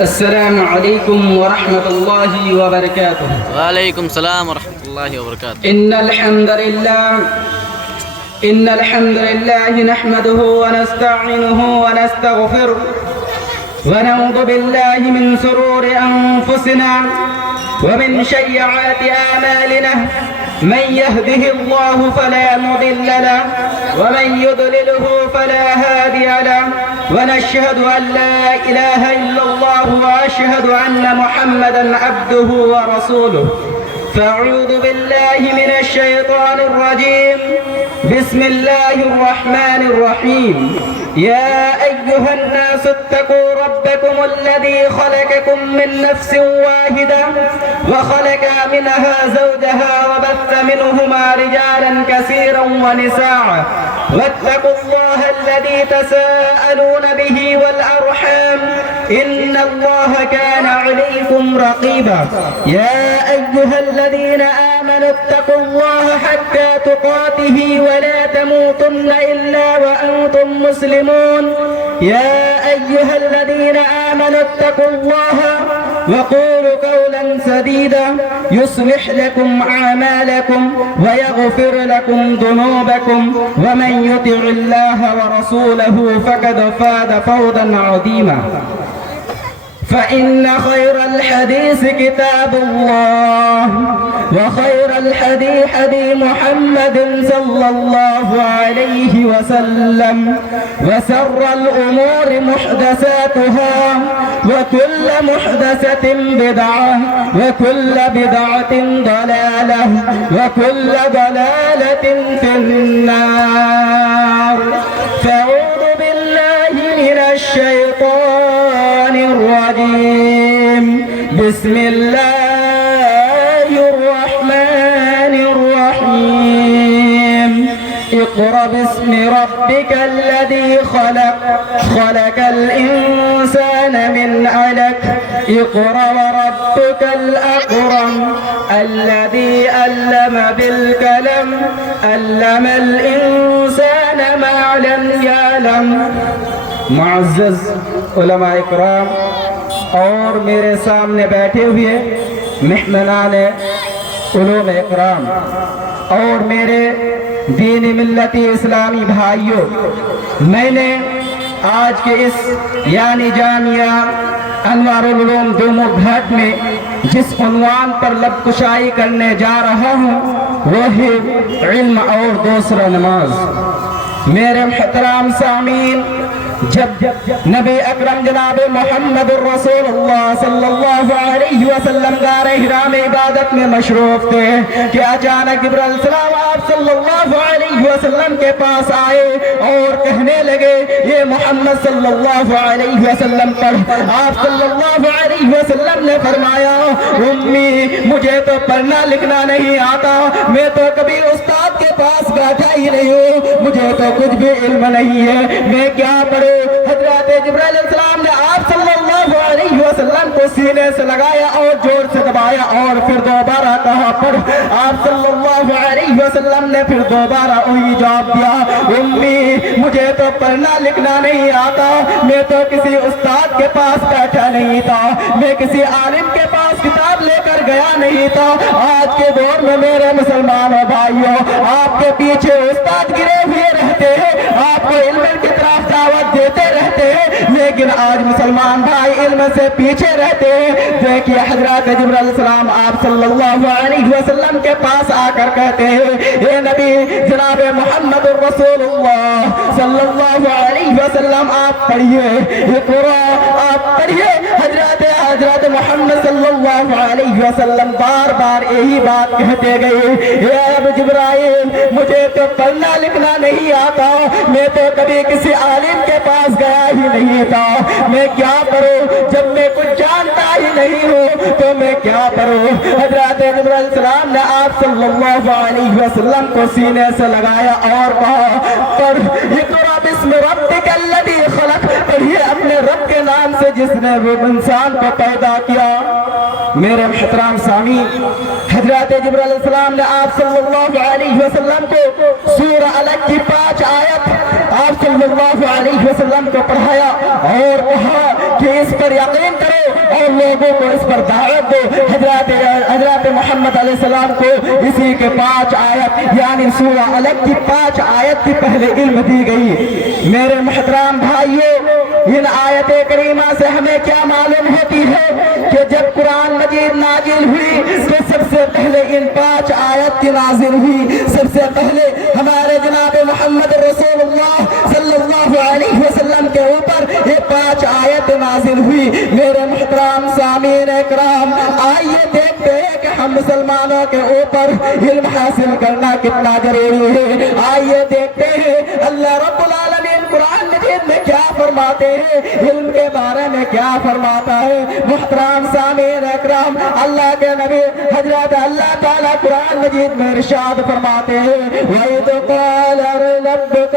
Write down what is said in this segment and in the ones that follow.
السلام علیکم ورحمۃ اللہ وبرکاتہ۔ وعلیکم السلام ورحمۃ اللہ وبرکاتہ۔ إن الحمد لله نحمده ونستعينه ونستغفره ونعوذ بالله من شرور أنفسنا ومن سيئات أعمالنا، من يهده الله فلا مضل له ومن يضلله فلا هادي له، ونشهد أن لا إله إلا الله وأشهد أن محمدا عبده ورسوله، فأعوذ بالله من الشيطان الرجيم، بسم الله الرحمن الرحيم، يا أيها الناس اتقوا ربكم الذي خلقكم من نفس واحدة وخلق منها زوجها وبث منهما رجالا كثيرا ونساء، واتقوا الله الذي تساءلون به والأرحام إن الله كان عليكم رقيبا، يا أيها الذين آمنوا اتقوا الله حتى تقاته ولا تموتن إلا وأنتم مسلمون، يا أيها الذين آمنوا اتقوا الله وقولوا قولا سديدا يصلح لكم أعمالكم ويغفر لكم ذنوبكم، ومن يطع الله ورسوله فقد فاز فوزا عظيما، فإن خير الحديث كتاب الله وخير الهدي هدي محمد صلى الله عليه وسلم، وشر الأمور محدثاتها وكل محدثة بدعة وكل بدعة ضلالة وكل ضلالة في النار، فأعوذ بالله من الشيطان الرجيم، بسم الله الرحمن الرحيم، اقرأ باسم ربك الذي خلق، خلق الإنسان من علق، اقرأ وربك الأكرم الذي علم بالقلم علم الإنسان ما لم يعلم۔ معزز علماء اکرام اور میرے سامنے بیٹھے ہوئے مہمانان علوم اکرام اور میرے دین ملت اسلامی بھائیوں، میں نے آج کے اس یعنی جامعہ انوار العلوم دومو گھاٹ میں جس عنوان پر لب کشائی کرنے جا رہا ہوں وہ ہے علم اور دوسرا نماز۔ میرے محترم سامعین، جب نبی اکرم جناب محمد الرسول اللہ صلی اللہ علیہ وسلم غار حرا میں عبادت میں مشروف تھے کہ اچانک جبرائیل علیہ السلام آپ صلی اللہ علیہ وسلم کے پاس آئے اور کہنے لگے یہ محمد صلی اللہ علیہ وسلم پڑھ۔ آپ صلی اللہ علیہ وسلم نے فرمایا امی مجھے تو پڑھنا لکھنا نہیں آتا، میں تو کبھی استاد کے پاس بیٹھا ہی نہیں ہوں، مجھے تو کچھ بھی علم نہیں ہے، میں کیا پڑھوں؟ حضرت جبرائیل علیہ السلام نے آپ صلی اللہ علیہ وسلم کو سینے سے لگایا اور زور سے دبایا اور پھر دوبارہ کہا پڑھ۔ آپ صلی اللہ علیہ وسلم نے پھر دوبارہ وہی جواب دیا امی مجھے تو پڑھنا لکھنا نہیں آتا، میں تو کسی استاد کے پاس بیٹھا نہیں تھا، میں کسی عالم کے پاس کتاب لے کر گیا نہیں تھا۔ آج کے دور میں میرے مسلمانوں بھائیوں آپ کے پیچھے استاد گرے ہوئے رہتے ہیں، آپ کو علم کی طرف دعوت دیتے رہتے ہیں، لیکن آج مسلمان بھائی علم سے پیچھے رہتے ہیں۔ دیکھیے حضرت جبرائیل علیہ السلام آپ صلی اللہ علیہ وسلم کے پاس آ کر کہتے ہیں اے نبی جناب محمد الرسول اللہ صلی اللہ علیہ وسلم آپ پڑھیے، آپ پڑھیے۔ حضرت محمد صلی اللہ علیہ وسلم بار بار یہی بات کہتے گئے اے اب جبرائیل مجھے تو پڑھنا لکھنا نہیں آتا، میں تو کبھی کسی عالم کے پاس گیا ہی نہیں تھا، میں کیا کروں؟ جب میں کچھ جانتا ہی نہیں ہوں تو میں کیا کروں؟ حضرت جبرائیل علیہ السلام نے آپ صلی اللہ علیہ وسلم کو سینے سے لگایا اور کہا پڑھ اقرأ باسم ربک الذی خلق، پڑھیے اپنے رب کے نام سے جس نے وہ انسان کو پیدا کیا۔ میرے محترم سامعین، حضرت جبرائیل علیہ السلام نے آپ صلی اللہ علیہ وسلم کو سورہ الگ کی 5 آیت آپ صلی اللہ علیہ وسلم کو پڑھایا اور کہا کہ اس پر یقین کرو اور لوگوں کو اس پر دعوت دو۔ حضرت محمد علیہ السلام کو اسی کے 5 آیت یعنی سورہ الگ کی 5 آیت کی پہلے علم دی گئی۔ میرے محترم بھائیوں، ان آیت کریمہ سے ہمیں کیا معلوم ہوتی ہے کہ جب قرآن مجید نازل ہوئی تو سب سے پہلے ان 5 آیت کی نازل ہوئی۔ سب سے پہلے ہمارے جناب محمد رسول اللہ صلی اللہ علیہ وسلم کے اوپر یہ 5 آیت نازل ہوئی۔ میرے محترم سامعین اکرام، آئیے دیکھتے ہیں کہ ہم مسلمانوں کے اوپر علم حاصل کرنا کتنا ضروری ہے۔ آئیے دیکھتے ہیں اللہ رب العالمین قرآن مجید میں کیا فرماتے ہیں، علم کے بارے میں کیا فرماتا ہے۔ محترم سامعین اکرام، اللہ کے نبی حضرت اللہ تعالیٰ قرآن مجید میں ارشاد فرماتے ہیں وَإِذْ قَالَ رَبُّكَ،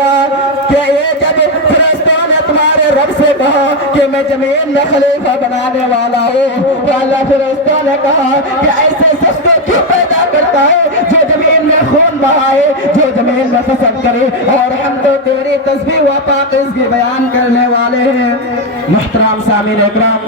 کہ یہ جب فرشتوں نے تمہارے رب سے کہا کہ میں زمین میں خلیفہ بنانے والا ہوں، تو اللہ فرشتوں نے کہا کہ ایسے شخص کو کیوں پیدا کرتا ہے جو زمین میں خون بہائے، جو زمین میں فساد کرے، اور ہم تو تیری تسبیح و پاکیزگی بیان کرنے والے ہیں۔ محترم سامعین اکرام،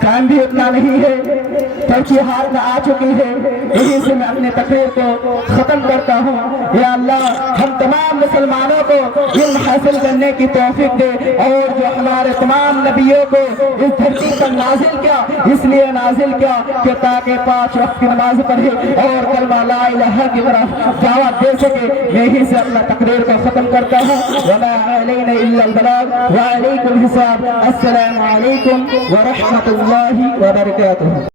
ٹائم بھی اتنا نہیں ہے، ترجیحات میں آ چکی ہے، یہی سے میں اپنے تقریر کو ختم کرتا ہوں۔ یا اللہ ہم تمام مسلمانوں کو علم حاصل کرنے کی توفیق دے، اور جو ہمارے تمام نبیوں کو اس دھرتی پر نازل کیا، اس لیے نازل کیا کہ تاکہ 5 وقت کی نماز پڑھے اور کلمہ لا الہ کی طرف دعوت دے سکے۔ میں ہی سے اپنا تقریر کو ختم کرتا ہوں۔ وما علینا الا البلاغ وعلیکم الحساب۔ السلام علیکم ورحمۃ اللہ وبرکاتہ۔